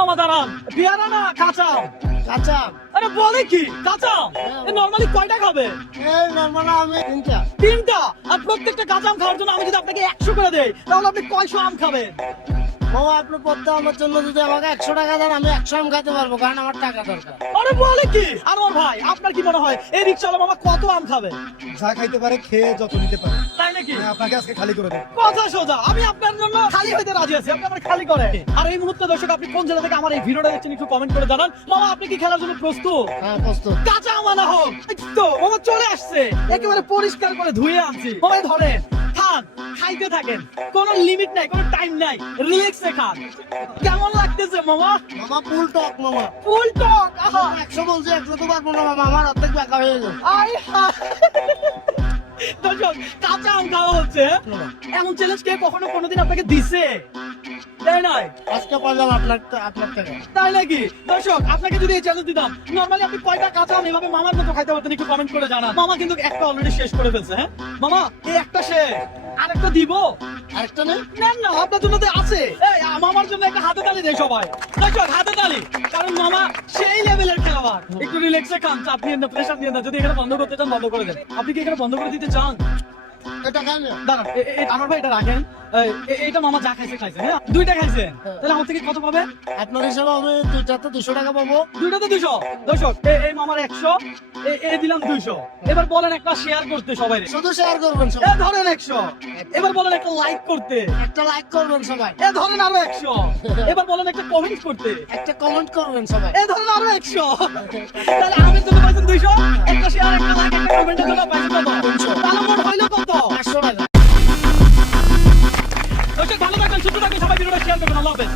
মামা দাঁড়ান, পেয়ারা না কাঁচা আম? কাঁচা আরে বলে কি কাঁচা আম? নরমালি কয়টা খাবে? এই নরমাল আমি তিনটা। তিনটা। আর প্রত্যেকটা কাঁচা আম খাওয়ার জন্য আমি যদি আপনাকে 100 করে দেই তাহলে আপনি কয়শো আম খাবেন? মামা আপনি প্রত্যেক আমার জন্য যদি আমাকে 100 টাকা দেন আমি 100 আম খাইতে পারবো, কারণ আমার টাকা দরকার। আরে বলে কি? আনোয়ার ভাই আপনার কি মনে হয় এই রিকশাওয়ালা মামা কত আম খাবে? যা খাইতে পারে খেয়ে যত নিতে পারে। তাই নাকি? আপনাকে আজকে খালি করে দেব। কথা সোজা, আমি আপনার জন্য খালি হইতে রাজি আছি, আপনি আমার খালি করে। আর এই মুহূর্তে দর্শক আপনি কোন জেলা থেকে আমার এই ভিডিওটা দেখছেন একটু কমেন্ট করে জানান। মামা আপনি কি খেলার জন্য প্রস্তুত? হ্যাঁ প্রস্তুত। কাঁচা আম আনা হোক। এই তো মামা চলে আসছে, একেবারে পরিষ্কার করে ধুয়ে আনছি। মামা এই ধরেন, খান, খাইতে থাকেন, কোনো লিমিট নাই, কোনো টাইম নাই, রিল্যাক্সে খান। কেমন লাগতেছে মামা? মামা ফুল টক মামা। ফুল টক। আহা 100 বলছি 100 তো পারবো না মামা, আমার অর্ধেক টাকা হয়ে গেল। আয় হায়। দর্শক কাঁচা আম খাওয়া হচ্ছে, এমন চ্যালেঞ্জ কে কখনো কোনোদিন আপনাকে দিছে? তাই নয়? আজকে পারলাম আপনার টাকা। তাই নাকি? দর্শক আপনাকে যদি এই চ্যালেঞ্জ দিতাম, নরমালি আপনি কয়টা কাঁচা আম এভাবে মামার মতো খাইতে পারতেন একটু কমেন্ট করে জানান। মামা কিন্তু একটা অলরেডি শেষ করে ফেলছে। হ্যাঁ মামা এই একটা শেষ, আরেকটা দিব? আরেকটা নেই? নেন না, আপনার জন্য তো আছে। এই মামার জন্য একটা হাতে তালি দেয় সবাই। দর্শক হাতে তালি, কারণ মামা সেই লেভেলের খেলোয়াড়। একটু রিল্যাক্সে খান, চাপ নিয়ে না, প্রেশার নিয়ে না। যদি এখানে বন্ধ করতে চান বন্ধ করে দেন। আপনি কি এখানে বন্ধ করে দিতে চান? এটা খাই না। দাঁড়ান, আমার ভাই এটা রাখেন। এইটা মামা যা খাইছে খাইছে। হ্যাঁ দুইটা খাইছেন, তাহলে আমার থেকে কত পাবে? আপনার হিসাবে আমি দুইটাতে 200 টাকা পাবো। দুইটাতে 200। দর্শক এই মামার 100, এই দিলাম 200। এবার বলেন একটা শেয়ার করতে সবাই। শুধু শেয়ার করবেন এ সবাই। ধরেন 100। এবার বলেন একটা লাইক করতে। একটা লাইক করবেন সবাই। এ ধরেন আরো 100। এবার বলেন একটা কমেন্ট করতে। একটা কমেন্ট করবেন সবাই। এ ধরেন আরো 100। তাহলে আমের জন্য পাইছেন 200, একটা শেয়ার, একটা লাইক, একটা কমেন্টের জন্য পাইছেন কত? 300। তাহলে মোট হইলো কত? 500 টাকা। দর্শক ভালো থাকবেন, সুস্থ থাকবেন, সবাই ভিডিওটা শেয়ার করবেন। আল্লাহ হাফেজ।